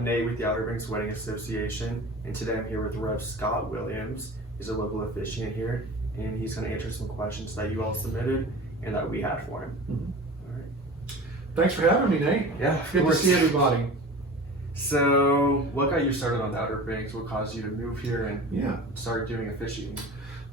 I'm Nate with the Outer Banks Wedding Association, and today I'm here with Rev Scott Williams. He's a local officiant here, and he's going to answer some questions that you all submitted and that we had for him. Mm-hmm. All right. Thanks for having me, Nate. Yeah, Good to see everybody. So, what got you started on the Outer Banks? What caused you to move here and start doing officiating?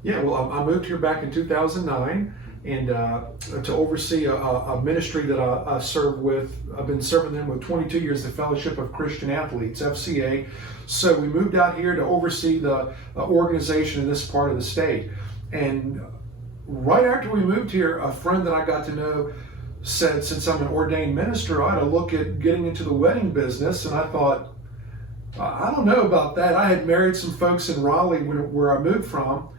Yeah, well, I moved here back in 2009 and to oversee a ministry that I serve with. I've been serving them with 22 years, the Fellowship of Christian Athletes, FCA. So we moved out here to oversee the organization in this part of the state. And right after we moved here, a friend that I got to know said, since I'm an ordained minister, I ought to look at getting into the wedding business. And I thought, I don't know about that. I had married some folks in Raleigh where I moved from,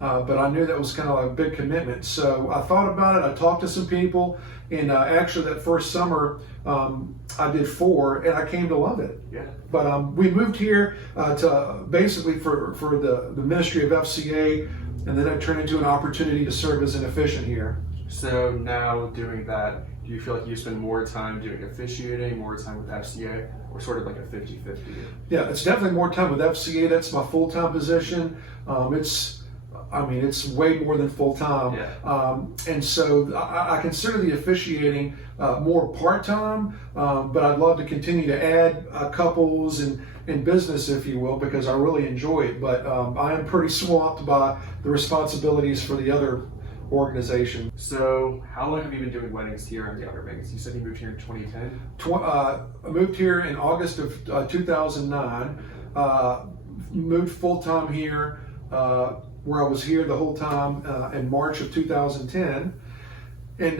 but I knew that was kind of a big commitment. So I thought about it. I talked to some people, and actually that first summer I did 4, and I came to love it. Yeah. But we moved here to basically for the ministry of FCA, and then it turned into an opportunity to serve as an officiant here. So now doing that, do you feel like you spend more time doing officiating, more time with FCA, or sort of like a 50-50? Yeah, it's definitely more time with FCA. That's my full-time position. It's way more than full-time. Yeah. And so I consider the officiating more part-time, but I'd love to continue to add couples and business, if you will, because I really enjoy it. But I am pretty swamped by the responsibilities for the other organization. So how long have you been doing weddings here on the Outer Banks? You said you moved here in 2010? I moved here in August of 2009, moved full-time here, where I was here the whole time in March of 2010. And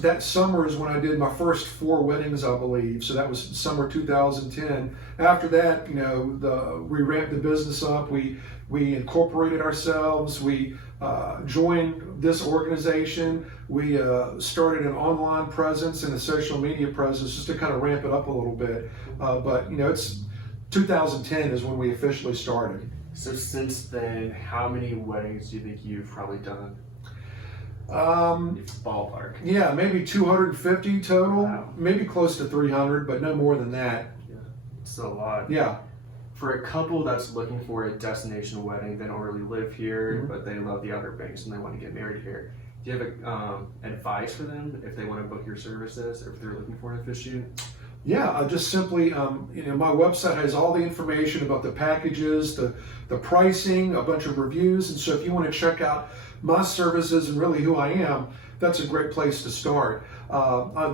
that summer is when I did my first 4 weddings, I believe. So that was summer 2010. After that, we ramped the business up. We incorporated ourselves. We joined this organization. We started an online presence and a social media presence just to kind of ramp it up a little bit. But it's 2010 is when we officially started. So since then, how many weddings do you think you've probably done? Ballpark. Yeah, maybe 250 total. Wow. Maybe close to 300, but no more than that. Yeah, it's a lot. Yeah. For a couple that's looking for a destination wedding, they don't really live here, Mm-hmm. but they love the Outer Banks and they want to get married here. Do you have advice for them if they want to book your services or if they're looking for an officiant? Yeah, I just simply, my website has all the information about the packages, the pricing, a bunch of reviews, and so if you want to check out my services and really who I am, that's a great place to start.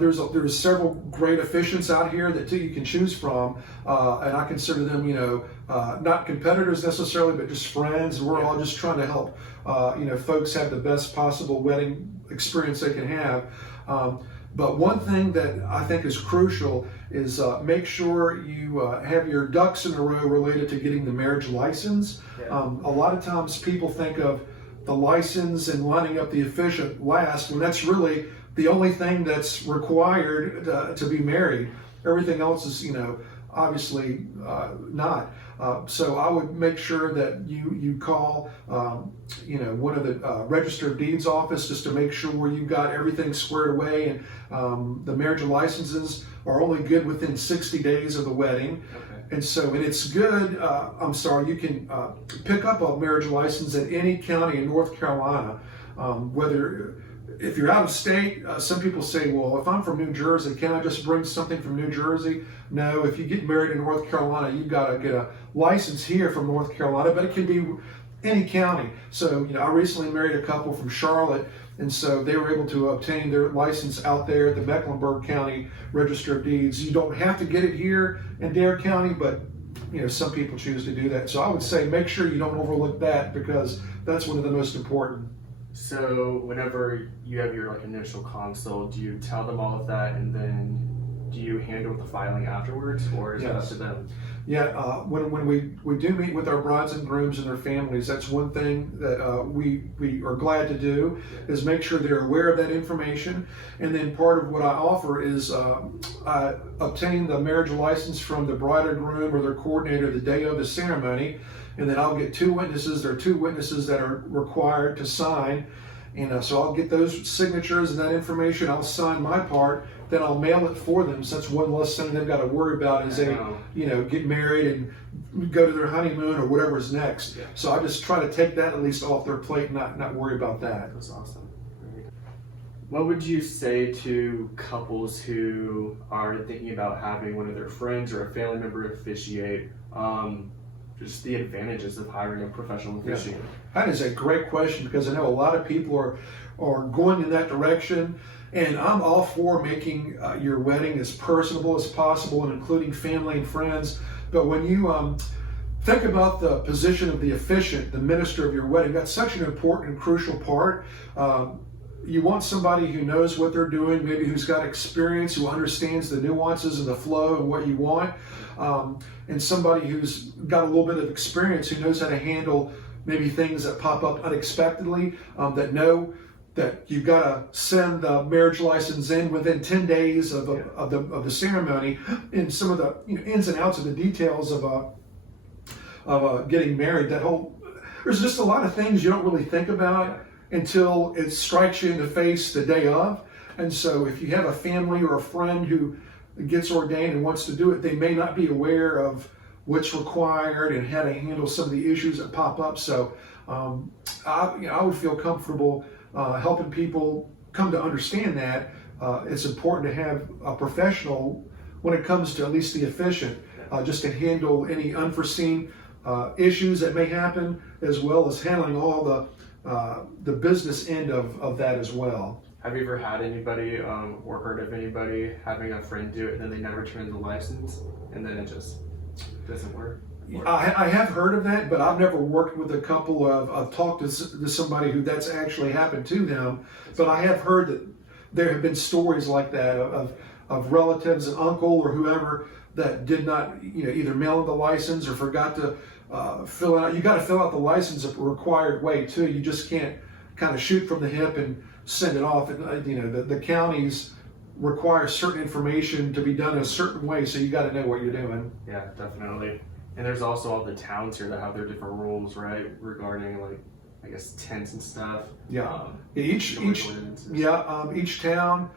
There's several great officiants out here that you can choose from, and I consider them, not competitors necessarily, but just friends. And we're all just trying to help, folks have the best possible wedding experience they can have. But one thing that I think is crucial is make sure you have your ducks in a row related to getting the marriage license. Yeah. A lot of times people think of the license and lining up the officiant last, when that's really the only thing that's required to be married. Everything else is, obviously not. So I would make sure that you call, one of the Register of Deeds office just to make sure you've got everything squared away, and the marriage licenses are only good within 60 days of the wedding. Okay. And it's good, you can pick up a marriage license at any county in North Carolina, if you're out of state. Some people say, well, if I'm from New Jersey, can I just bring something from New Jersey? No, if you get married in North Carolina, you've got to get a license here from North Carolina, but it can be any county. So, I recently married a couple from Charlotte, and so they were able to obtain their license out there at the Mecklenburg County Register of Deeds. You don't have to get it here in Dare County, but some people choose to do that. So I would say make sure you don't overlook that, because that's one of the most important. So whenever you have your initial consult, do you tell them all of that and then do you handle the filing afterwards, or is it up to them? Yeah, when we do meet with our brides and grooms and their families, that's one thing that we are glad to do, is make sure they're aware of that information. And then part of what I offer is I obtain the marriage license from the bride or groom or their coordinator the day of the ceremony, and then I'll get 2 witnesses. There are 2 witnesses that are required to sign. So I'll get those signatures and that information. I'll sign my part, then I'll mail it for them. So that's one less thing they've got to worry about as they, get married and go to their honeymoon or whatever's next. Yeah. So I just try to take that at least off their plate, and not worry about that. That's awesome. Great. What would you say to couples who are thinking about having one of their friends or a family member officiate? Just the advantages of hiring a professional officiant. That is a great question, because I know a lot of people are going in that direction, and I'm all for making your wedding as personable as possible and including family and friends. But when you think about the position of the officiant, the minister of your wedding, that's such an important and crucial part. You want somebody who knows what they're doing, maybe who's got experience, who understands the nuances and the flow and what you want, and somebody who's got a little bit of experience, who knows how to handle maybe things that pop up unexpectedly, that know that you've got to send the marriage license in within 10 days of the ceremony, and some of the ins and outs of the details of getting married. There's just a lot of things you don't really think about until it strikes you in the face the day of. And so if you have a family or a friend who gets ordained and wants to do it, they may not be aware of what's required and how to handle some of the issues that pop up. So I would feel comfortable helping people come to understand that it's important to have a professional when it comes to at least the officiant, just to handle any unforeseen issues that may happen, as well as handling all the business end of that as well. Have you ever had anybody or heard of anybody having a friend do it and then they never turn in the license and then it just doesn't work? I have heard of that, but I've never worked with a couple I've talked to somebody who that's actually happened to them. But I have heard that there have been stories like that of relatives, an uncle or whoever, that did not either mail in the license or forgot to fill out. You got to fill out the license a required way too. You just can't kind of shoot from the hip and send it off. And the counties require certain information to be done in a certain way, so you got to know what you're doing. Yeah, definitely. And there's also all the towns here that have their different rules, right, regarding tents and stuff. Yeah. Each town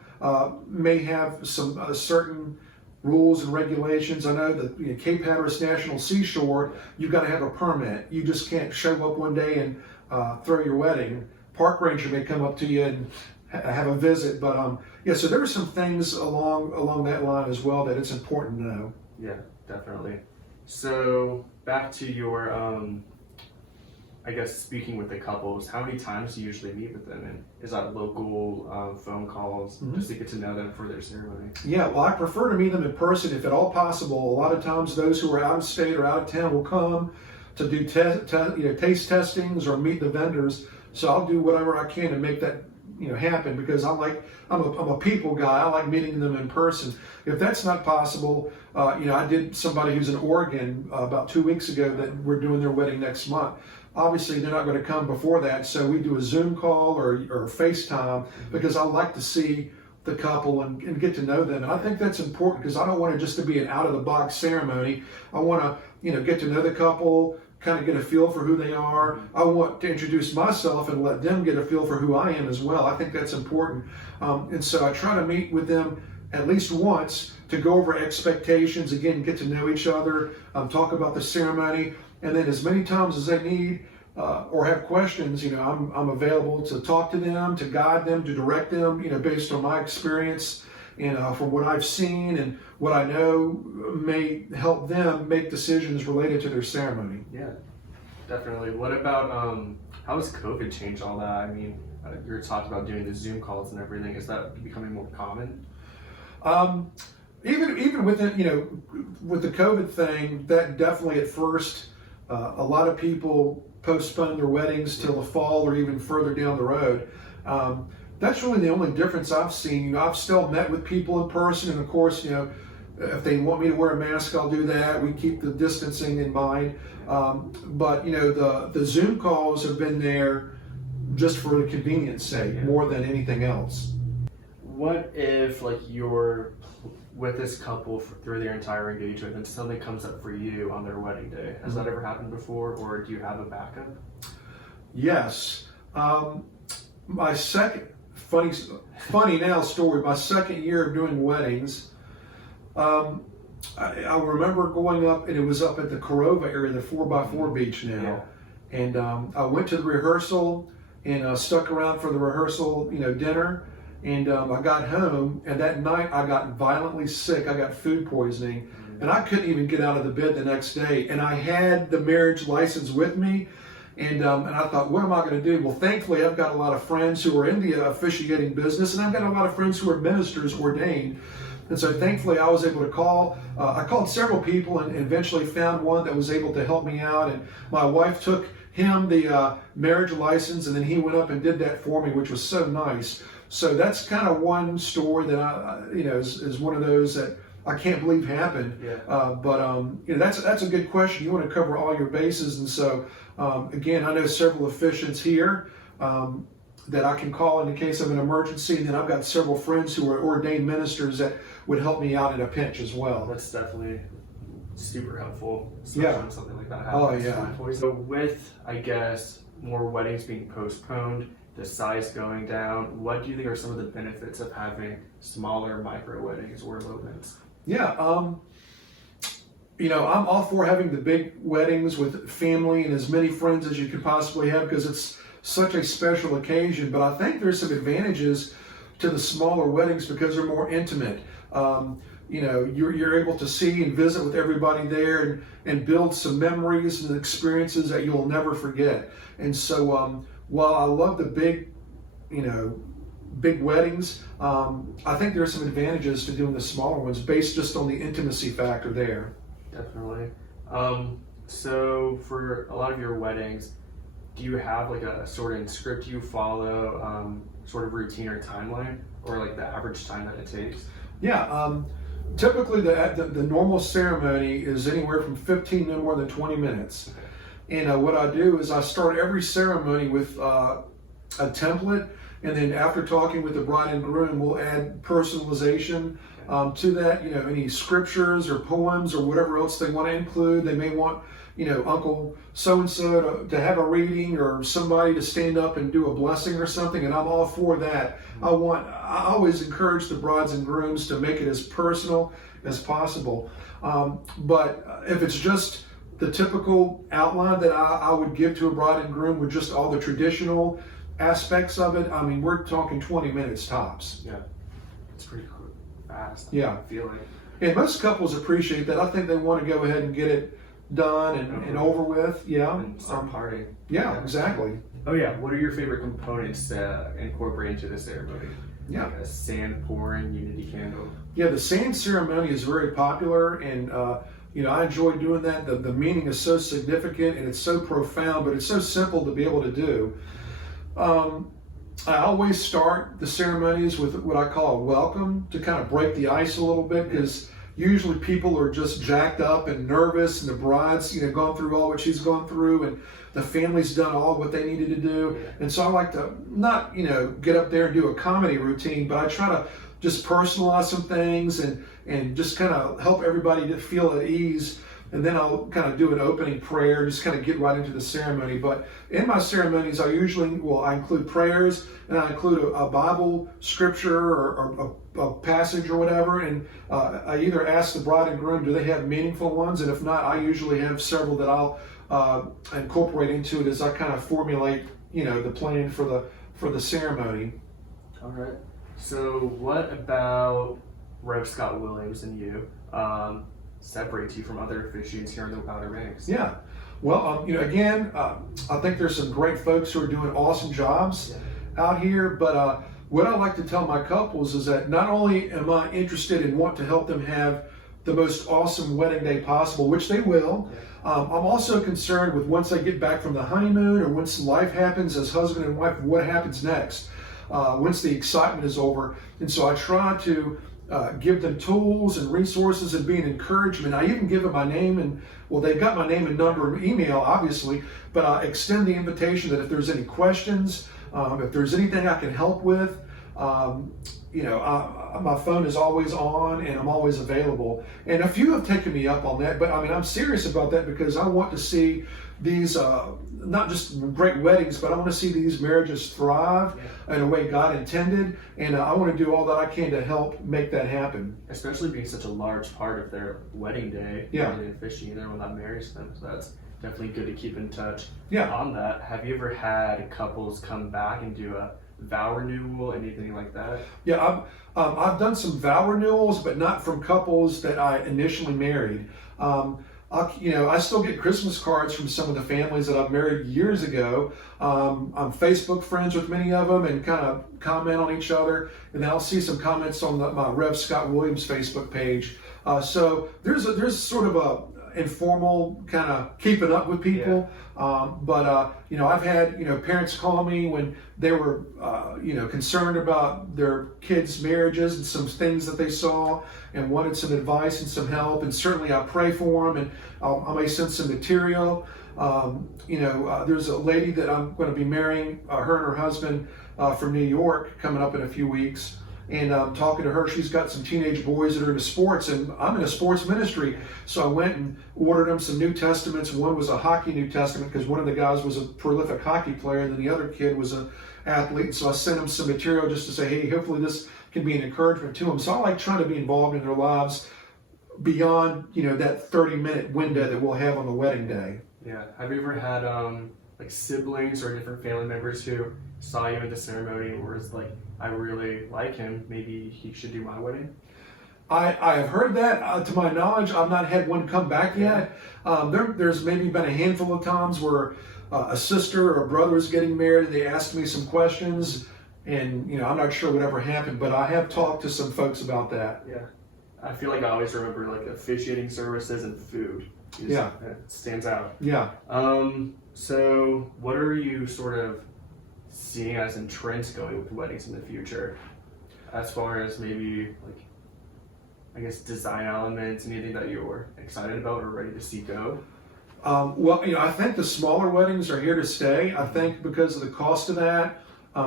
may have some certain rules and regulations. I know that Cape Hatteras National Seashore, you've got to have a permit. You just can't show up one day and throw your wedding. Park ranger may come up to you and have a visit, but so there are some things along that line as well that it's important to know. Yeah, definitely. So back to your speaking with the couples, how many times do you usually meet with them? And is that local phone calls just to get to know them for their ceremony? Yeah, well, I prefer to meet them in person if at all possible. A lot of times those who are out of state or out of town will come to do taste testings or meet the vendors. So I'll do whatever I can to make that happen, because I'm a people guy. I like meeting them in person. If that's not possible, I did somebody who's in Oregon about 2 weeks ago that we're doing their wedding next month. Obviously, they're not going to come before that, so we do a Zoom call or FaceTime, because I like to see the couple and get to know them. And I think that's important, because I don't want it just to be an out-of-the-box ceremony. I want to get to know the couple, kind of get a feel for who they are. I want to introduce myself and let them get a feel for who I am as well. I think that's important. And so I try to meet with them at least once to go over expectations, again, get to know each other, talk about the ceremony, and then as many times as they need or have questions, I'm available to talk to them, to guide them, to direct them, based on my experience and from what I've seen and what I know may help them make decisions related to their ceremony. Yeah, definitely. What about how has COVID changed all that? I mean, you were talking about doing the Zoom calls and everything. Is that becoming more common? Even with it, with the COVID thing, that definitely at first, a lot of people postponed their weddings till the fall or even further down the road. That's really the only difference I've seen. I've still met with people in person, and of course, if they want me to wear a mask, I'll do that. We keep the distancing in mind. But the Zoom calls have been there just for the convenience sake, more than anything else. What if you're with this couple through their entire engagement and something comes up for you on their wedding day? Has that ever happened before, or do you have a backup? Yes. My second funny now story. My second year of doing weddings, I remember going up, and it was up at the Corova area, the 4x4 beach now. Yeah. And I went to the rehearsal and stuck around for the rehearsal, dinner. And I got home, and that night I got violently sick. I got food poisoning, and I couldn't even get out of the bed the next day. And I had the marriage license with me, and I thought, what am I going to do? Well, thankfully, I've got a lot of friends who are in the officiating business, and I've got a lot of friends who are ministers ordained. And so thankfully I was able to call. I called several people and eventually found one that was able to help me out. And my wife took him the marriage license, and then he went up and did that for me, which was so nice. So that's kind of one story that is one of those that I can't believe happened. Yeah. But that's a good question. You want to cover all your bases, and so again, I know several officiants here that I can call in the case of an emergency, and then I've got several friends who are ordained ministers that would help me out in a pinch as well. That's definitely super helpful, especially Yeah. when something like that Oh, happens. yeah. So with, I guess, more weddings being postponed, the size going down, what do you think are some of the benefits of having smaller micro weddings or elopements? Yeah, I'm all for having the big weddings with family and as many friends as you could possibly have, because it's such a special occasion. But I think there's some advantages to the smaller weddings because they're more intimate. You're able to see and visit with everybody there and build some memories and experiences that you'll never forget. And so while I love the big weddings, I think there are some advantages to doing the smaller ones based just on the intimacy factor there. Definitely. So for a lot of your weddings, do you have like a sort of script you follow, sort of routine or timeline, or like the average time that it takes? Yeah, typically the normal ceremony is anywhere from 15 no more than 20 minutes. And what I do is I start every ceremony with a template, and then after talking with the bride and groom, we'll add personalization to that. Any scriptures or poems or whatever else they want to include. They may want, Uncle so-and-so to have a reading, or somebody to stand up and do a blessing or something, and I'm all for that. I always encourage the brides and grooms to make it as personal as possible. But if it's just the typical outline that I would give to a bride and groom with just all the traditional aspects of it, we're talking 20 minutes tops. Yeah, it's pretty quick, fast. Yeah. I feel like. And most couples appreciate that. I think they want to go ahead and get it done and over with. Yeah. And start partying. Yeah, exactly. Oh yeah, what are your favorite components to incorporate into the ceremony? Yeah. Like a sand pouring, unity candle. Yeah, the sand ceremony is very popular, and I enjoy doing that. The meaning is so significant and it's so profound, but it's so simple to be able to do. I always start the ceremonies with what I call a welcome, to kind of break the ice a little bit, because usually people are just jacked up and nervous, and the bride's gone through all what she's gone through, and the family's done all what they needed to do. And so I like to not get up there and do a comedy routine, but I try to just personalize some things and just kind of help everybody to feel at ease. And then I'll kind of do an opening prayer, just kind of get right into the ceremony. But in my ceremonies, I include prayers, and I include a Bible scripture or a passage or whatever. And I either ask the bride and groom, do they have meaningful ones? And if not, I usually have several that I'll incorporate into it as I kind of formulate, the plan for the ceremony. All right. So what about Rev Scott Williams and you separates you from other officiants here in the Outer Banks? Yeah. Well, again, I think there's some great folks who are doing awesome jobs out here, but what I like to tell my couples is that not only am I interested in wanting to help them have the most awesome wedding day possible, which they will, I'm also concerned with once they get back from the honeymoon, or once life happens as husband and wife, what happens next, once the excitement is over. And so I try to give them tools and resources and be an encouragement. I even give them my name, and they've got my name and number and email, obviously, but I extend the invitation that if there's any questions, if there's anything I can help with, my phone is always on and I'm always available. And a few have taken me up on that, but I mean, I'm serious about that because I want to see these, not just great weddings, but I want to see these marriages thrive in a way God intended. And I want to do all that I can to help make that happen. Especially being such a large part of their wedding day. Yeah. And officiating there when that marries them. So that's definitely good to keep in touch. Yeah. On that, have you ever had couples come back and do a vow renewal, anything like that? Yeah, I've done some vow renewals, but not from couples that I initially married. I still get Christmas cards from some of the families that I've married years ago. I'm Facebook friends with many of them and kind of comment on each other. And then I'll see some comments on my Rev Scott Williams Facebook page. So there's sort of a informal kind of keeping up with people. I've had, parents call me when they were, concerned about their kids' marriages and some things that they saw and wanted some advice and some help. And certainly I pray for them and I may send some material. There's a lady that I'm going to be marrying, her and her husband from New York coming up in a few weeks. And I'm talking to her. She's got some teenage boys that are into sports, and I'm in a sports ministry. So I went and ordered them some New Testaments. One was a hockey New Testament because one of the guys was a prolific hockey player, and then the other kid was an athlete. So I sent them some material just to say, hey, hopefully this can be an encouragement to them. So I like trying to be involved in their lives beyond, that 30-minute window that we'll have on the wedding day. Yeah. Have you ever had siblings or different family members who saw you at the ceremony and was like, I really like him, maybe he should do my wedding? I have heard that. To my knowledge, I've not had one come back yet. There's maybe been a handful of times where a sister or a brother is getting married and they asked me some questions, and I'm not sure whatever happened, but I have talked to some folks about that. Yeah. I feel like I always remember officiating services and food. Yeah. It stands out. Yeah. So what are you sort of seeing as in trends going with weddings in the future, as far as maybe design elements, anything that you're excited about or ready to see go? I think the smaller weddings are here to stay. I think because of the cost of that,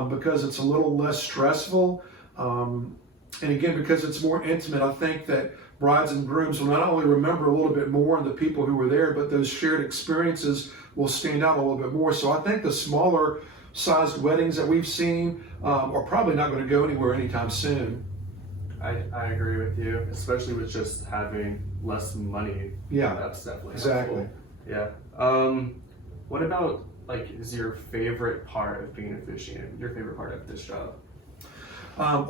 because it's a little less stressful, and again, because it's more intimate, I think that brides and grooms will not only remember a little bit more and the people who were there, but those shared experiences will stand out a little bit more. So I think the smaller sized weddings that we've seen are probably not going to go anywhere anytime soon. I agree with you, especially with just having less money. Yeah, that's definitely exactly. Helpful. Yeah. What about is your favorite part of being an officiant? Your favorite part of this job?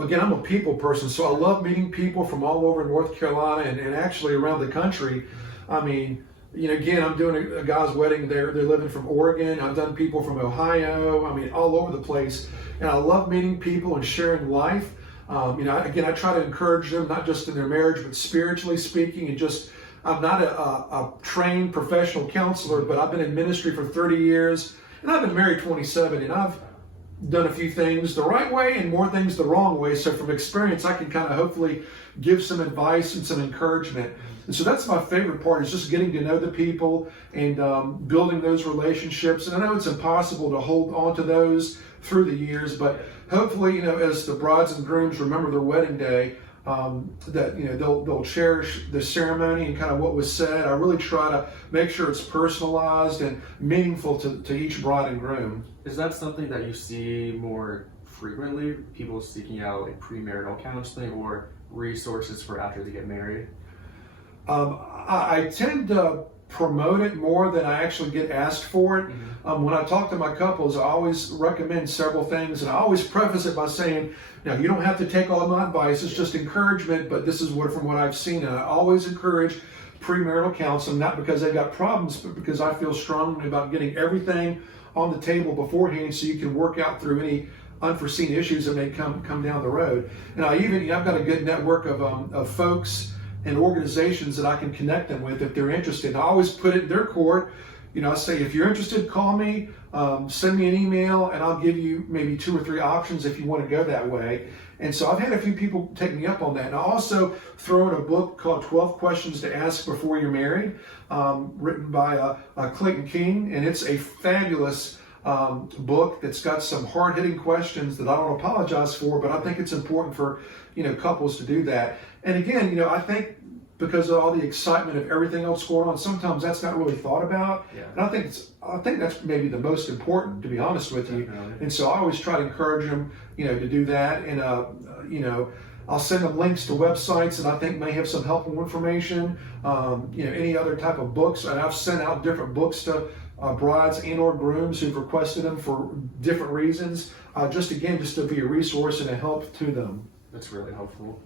Again, I'm a people person, so I love meeting people from all over North Carolina and actually around the country. I mean, again, I'm doing a guy's wedding. They're living from Oregon. I've done people from Ohio. I mean, all over the place. And I love meeting people and sharing life. I try to encourage them, not just in their marriage, but spiritually speaking. And I'm not a trained professional counselor, but I've been in ministry for 30 years. And I've been married 27, and I've done a few things the right way and more things the wrong way. So from experience, I can kind of hopefully give some advice and some encouragement. And so that's my favorite part, is just getting to know the people and building those relationships. And I know it's impossible to hold on to those through the years, but hopefully, as the brides and grooms remember their wedding day, that they'll cherish the ceremony and kind of what was said. I really try to make sure it's personalized and meaningful to each bride and groom. Is that something that you see more frequently? People seeking out premarital counseling or resources for after they get married? I tend to promote it more than I actually get asked for it. Mm-hmm. When I talk to my couples, I always recommend several things, and I always preface it by saying, now, you don't have to take all of my advice, it's just encouragement, but this is from what I've seen. And I always encourage premarital counseling, not because they've got problems, but because I feel strongly about getting everything on the table beforehand so you can work out through any unforeseen issues that may come down the road. And I've got a good network of folks and organizations that I can connect them with if they're interested. And I always put it in their court. I say, if you're interested, call me, send me an email, and I'll give you maybe 2 or 3 options if you want to go that way. And so I've had a few people take me up on that. And I also throw in a book called 12 Questions to Ask Before You're Married, written by Clayton King. And it's a fabulous book that's got some hard-hitting questions that I don't apologize for, but I think it's important for, couples to do that. And again, I think because of all the excitement of everything else going on, sometimes that's not really thought about. Yeah. And I think that's maybe the most important, to be honest with you. Definitely. And so I always try to encourage them, to do that. And I'll send them links to websites that I think may have some helpful information. Any other type of books, and I've sent out different books to brides and or grooms who've requested them for different reasons. Just to be a resource and a help to them. That's really helpful.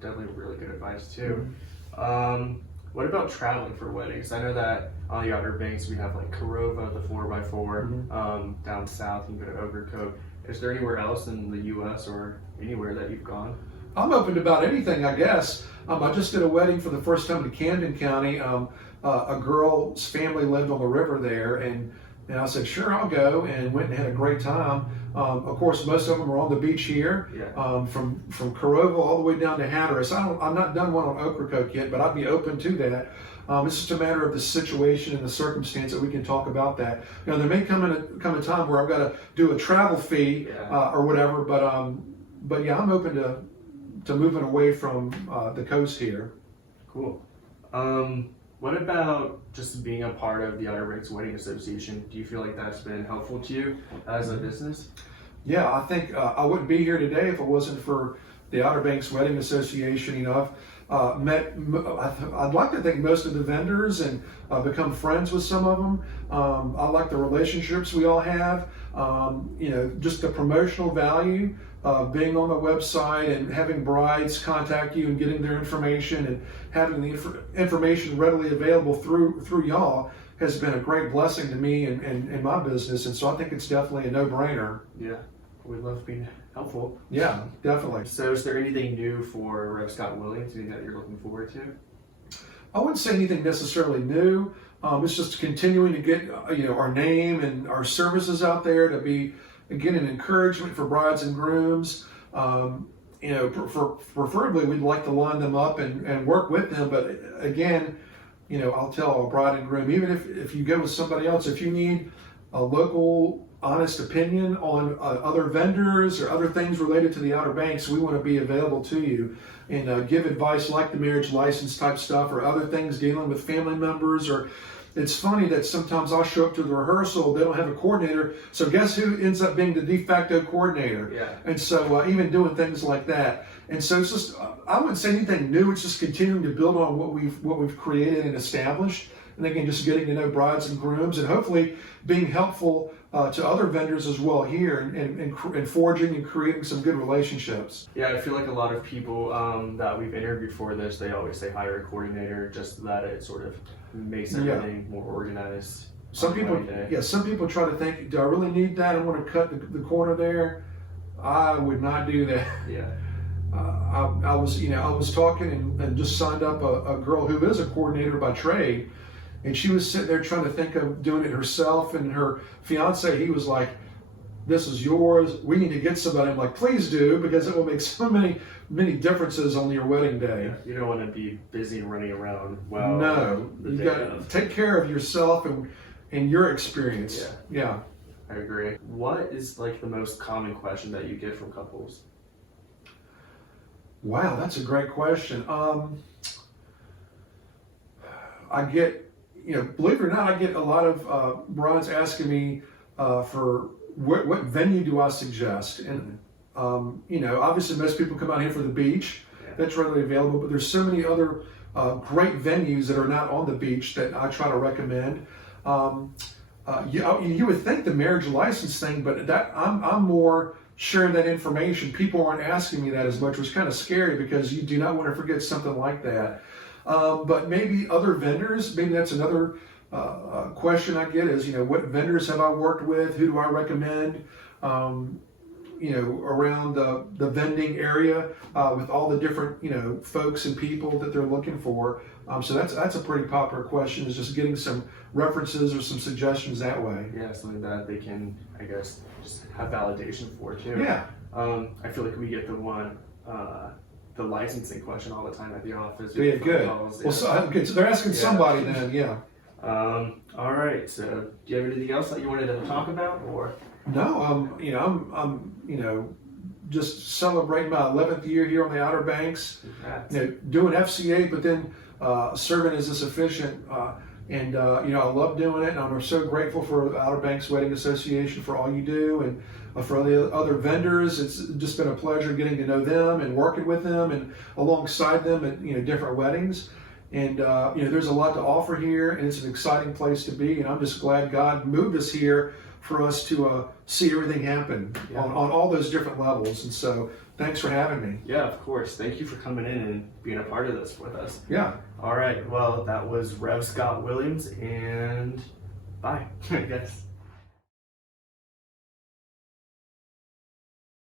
Definitely really good advice too. What about traveling for weddings? I know that on the Outer Banks we have like Corova, the 4x4. Down south you can go to Overcoat. Is there anywhere else in the U.S. or anywhere that you've gone? I'm open to about anything, I guess. I just did a wedding for the first time in Camden County. A girl's family lived on the river there, and I said, sure, I'll go, and went and had a great time. Of course, most of them are on the beach here, from Corova all the way down to Hatteras. I'm not done one on Ocracoke yet, but I'd be open to that. It's just a matter of the situation and the circumstance that we can talk about that. There may come a time where I've got to do a travel fee or whatever, but yeah, I'm open to moving away from the coast here. Cool. What about just being a part of the Outer Banks Wedding Association? Do you feel like that's been helpful to you as a business? Yeah, I think I wouldn't be here today if it wasn't for the Outer Banks Wedding Association. I've I'd like to think most of the vendors and become friends with some of them. I like the relationships we all have. Just the promotional value of being on the website and having brides contact you and getting their information and having the information readily available through y'all has been a great blessing to me and my business. And so I think it's definitely a no-brainer. Yeah, we love being helpful. Yeah, definitely. So is there anything new for Rev Scott Williams, anything that you're looking forward to? I wouldn't say anything necessarily new. It's just continuing to get our name and our services out there to be, again, an encouragement for brides and grooms. Preferably we'd like to line them up and work with them. But again, I'll tell a bride and groom, even if you go with somebody else, if you need a local honest opinion on other vendors or other things related to the Outer Banks, we want to be available to you and give advice like the marriage license type stuff or other things dealing with family members. Or it's funny that sometimes I'll show up to the rehearsal, they don't have a coordinator, so guess who ends up being the de facto coordinator? Yeah. And so even doing things like that. And so it's just, I wouldn't say anything new, it's just continuing to build on what we've created and established. And again, just getting to know brides and grooms and hopefully being helpful to other vendors as well here and forging and creating some good relationships. Yeah, I feel like a lot of people that we've interviewed for this, they always say hire a coordinator, just that it sort of makes everything more organized. Some people try to think, do I really need that? I want to cut the corner there. I would not do that. Yeah. I was talking and just signed up a girl who is a coordinator by trade, and she was sitting there trying to think of doing it herself, and her fiance, he was like, this is yours, we need to get somebody. I'm like, please do, because it will make so many differences on your wedding day. Yeah, you don't want to be busy running around. Well, no, you got to take care of yourself and your experience. Yeah. I agree. What is like the most common question that you get from couples? Wow, that's a great question. I get, believe it or not, I get a lot of brides asking me for what venue do I suggest? And, obviously most people come out here for the beach. Yeah. That's readily available, but there's so many other great venues that are not on the beach that I try to recommend. You would think the marriage license thing, but I'm more sharing that information. People aren't asking me that as much, which is kind of scary because you do not want to forget something like that. But maybe other vendors, maybe that's another question I get is, what vendors have I worked with? Who do I recommend? Around the vending area with all the different, folks and people that they're looking for. So that's a pretty popular question, is just getting some references or some suggestions that way. Yeah, something that they can, I guess, just have validation for too. Yeah. I feel like we get the licensing question all the time at the office. Yeah, good. Calls, Well, so they're asking somebody then, yeah. All right. So, do you have anything else that you wanted to talk about, or? No, I'm just celebrating my 11th year here on the Outer Banks. Congrats. Doing FCA, but then serving as this officiant. I love doing it, and I'm so grateful for the Outer Banks Wedding Association for all you do, and for all the other vendors. It's just been a pleasure getting to know them and working with them and alongside them at different weddings. And there's a lot to offer here, and it's an exciting place to be. And I'm just glad God moved us here for us to see everything happen on all those different levels. And so, thanks for having me. Yeah, of course. Thank you for coming in and being a part of this with us. Yeah. All right. Well, that was Rev Scott Williams, and bye, I guess.